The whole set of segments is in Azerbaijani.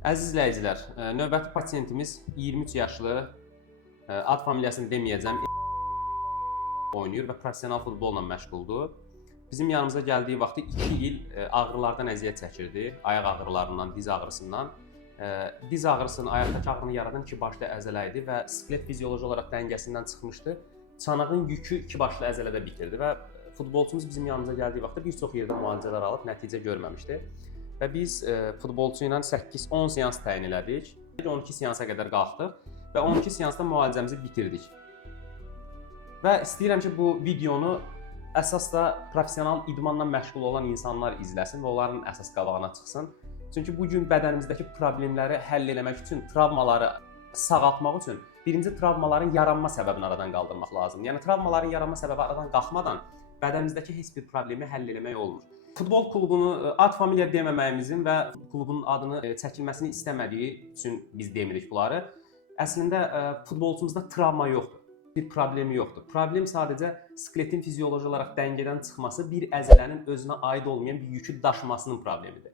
Əziz izləyicilər, növbəti pasiyentimiz 23 yaşlı, ad familiyasını deməyəcəm, oynayır və professional futbolla məşğuldur. Bizim yanımıza gəldiyi vaxtı 2 il ağrılardan əziyyət çəkirdi, ayaq ağrılarından, diz ağrısından. Diz ağrısını, ayaqdakı ağrını yaradan iki başlı əzələ idi və skelet fizioloji olaraq dəngəsindən çıxmışdı. Çanağın yükü iki başlı əzələdə bitirdi və futbolçumuz bizim yanımıza gəldiyi vaxtda bir çox yerdə müalicələr alıb nəticə görməmişdi. Və biz futbolçu ilə 8-10 seans təyin elədik. 12 seansa qədər qalxdıq və 12 seansda müalicəmizi bitirdik. Və istəyirəm ki, bu videonu əsas da professional idmanla məşğul olan insanlar izləsin və onların əsas qabağına çıxsın. Çünki bu gün bədənimizdəki problemləri həll etmək üçün, travmaları sağaltmaq üçün birinci travmaların yaranma səbəbini aradan qaldırmaq lazımdır. Yəni travmaların yaranma səbəbi aradan qalxmadan bədənimizdəki heç bir problemi həll etmək olmur. Futbol klubunu ad familiya deməməyimizin və klubun adını çəkilməsini istəmədiyi üçün biz demirik bunları. Əslində futbolçumuzda travma yoxdur. Bir problemi yoxdur. Problem sadəcə skeletin fizioloji olaraq dəngədən çıxması, bir əzələnin özünə aid olmayan bir yükü daşımasının problemidir.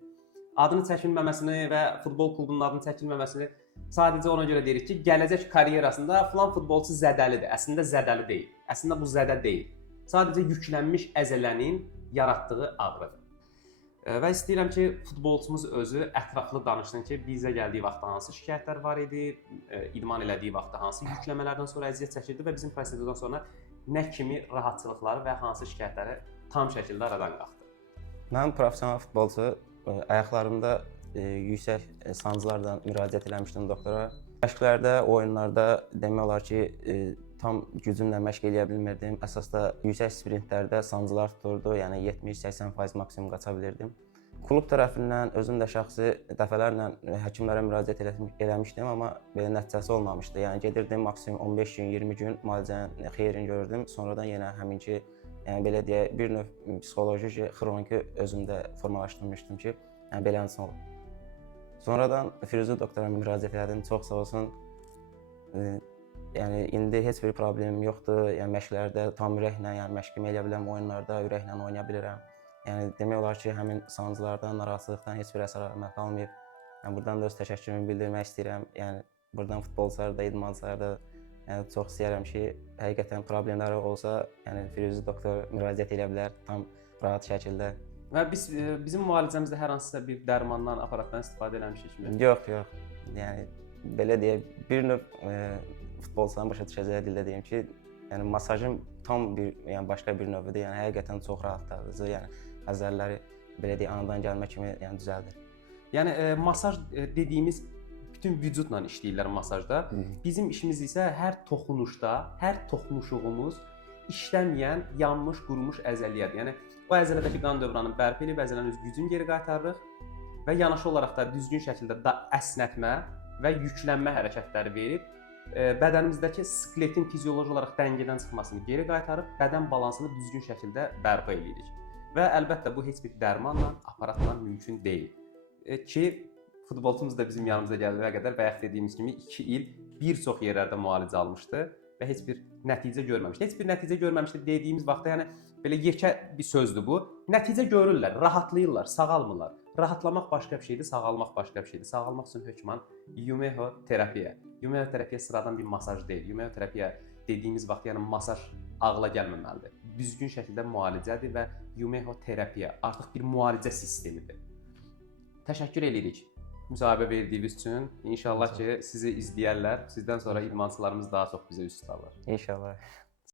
Adını çəkilməməsini və futbol klubunun adını çəkilməməsini sadəcə ona görə deyirik ki, gələcək karyerasında filan futbolçu zədəlidir. Əslində zədəli deyil. Əslində bu zədə deyil. Sadəcə yüklənmiş əzələnin yaratdığı ağrıdır. Və istəyirəm ki, futbolçumuz özü ətraflı danışsın ki, bizə gəldiyi vaxtda hansı şikayətlər var idi, idman elədiyi vaxtda hansı yükləmələrdən sonra əziyyət çəkirdi və bizim prosedurdan sonra nə kimi rahatçılıqları və hansı şikayətləri tam şəkildə aradan qalxdı. Mən professional futbolçu, ayaqlarımda yüksək sancılardan müraciət eləmişdim doktora. Məşqlərdə, oyunlarda demək olar ki, tam gücümlə məşq eləyə bilmirdim. Əsas da yüksək sprintlərdə sancılar tuturdu, yəni 70-80% maksimum qaça bilirdim. Klub tərəfindən özüm də şəxsi dəfələrlə həkimlərə müraciət eləmişdim, amma belə nəticəsi olmamışdı. Yəni gedirdim maksimum 15 gün, 20 gün müalicənin xeyrini görürdüm. Sonradan yenə həminki, yəni belə deyək, bir növ psixoloji, xroniki özümdə formalaşdırmışdım ki, yəni beləncə olur. Sonradan Firuzi doktora müraciət elədim, çox sağ olsun. Yəni indi heç bir problemim yoxdur. Yəni məşqlərdə tam ürəklə, yəni məşqimi eləyə bilirəm, oyunlarda ürəklə oynaya bilirəm. Yəni demək olar ki, həmin sancılardan, narahatçılıqdan heç bir əsər-əməl qalmayıb. Yəni buradan da öz təşəkkürümü bildirmək istəyirəm. Yəni buradan futbolçulara da, idmançılara da yəni çox istəyirəm ki, həqiqətən problemləri olsa, yəni Firuzi doktora müraciət eləyə bilər tam rahat şəkildə. Və bizim müalicəmizdə hər hansısa bir dərmandan, aparatdan istifadə eləmişikmi? Yox. Yəni belə deyək, bir növ futbolçuların başa düşəcəyi dildə deyim ki, yəni masajın tam bir, yəni başqa bir növüdür. Yəni həqiqətən çox rahatlayıcı, yəni əzələləri belə deyək anadan gəlmə kimi yəni düzəldir. Yəni masaj dediyimiz bütün vücudla işləyirlər masajda. Bizim işimiz isə hər toxunuşda, hər toxunuşuğumuz işləməyən, yanmış, qurumuş əzəliyədir. Yəni o əzələdəki qan dövranını bərpa edib əzələnin öz gücünü geri qaytarırıq və yanaşı olaraq da düzgün şəkildə əsnətmə və yüklənmə hərəkətləri verib bədənimizdəki skeletin fizioloji olaraq dəngədən çıxmasını geri qaytarıb bədən balansını düzgün şəkildə bərpa edirik. Və əlbəttə bu heç bir dərmanla, aparatla mümkün deyil. Ki futbolçumuz da bizim yanımıza gəldiyə qədər bayaq dediyimiz kimi 2 il bir çox yerlərdə müalicə almışdı və heç bir nəticə görməmişdi. Heç bir nəticə görməmişdi dediyimiz vaxtda, yəni belə yekə bir sözdür bu. Nəticə görürlər, rahatlayırlar, sağalmırlar. Rahatlamaq başqa bir şeydir, sağalmaq başqa bir şeydir. Sağalmaq üçün hökmən yumeoterapiya. Yumeoterapiya sıradan bir masaj deyil. Yumeoterapiya dediyimiz vaxt, yəni masaj ağla gəlməməlidir. Düzgün şəkildə müalicədir və yumeoterapiya artıq bir müalicə sistemidir. Təşəkkür edirik müsahibə verdiyiniz üçün. İnşallah ki, sizi izləyərlər. Sizdən sonra idmançılarımız daha çox bizə üst tutarlar. İnşallah.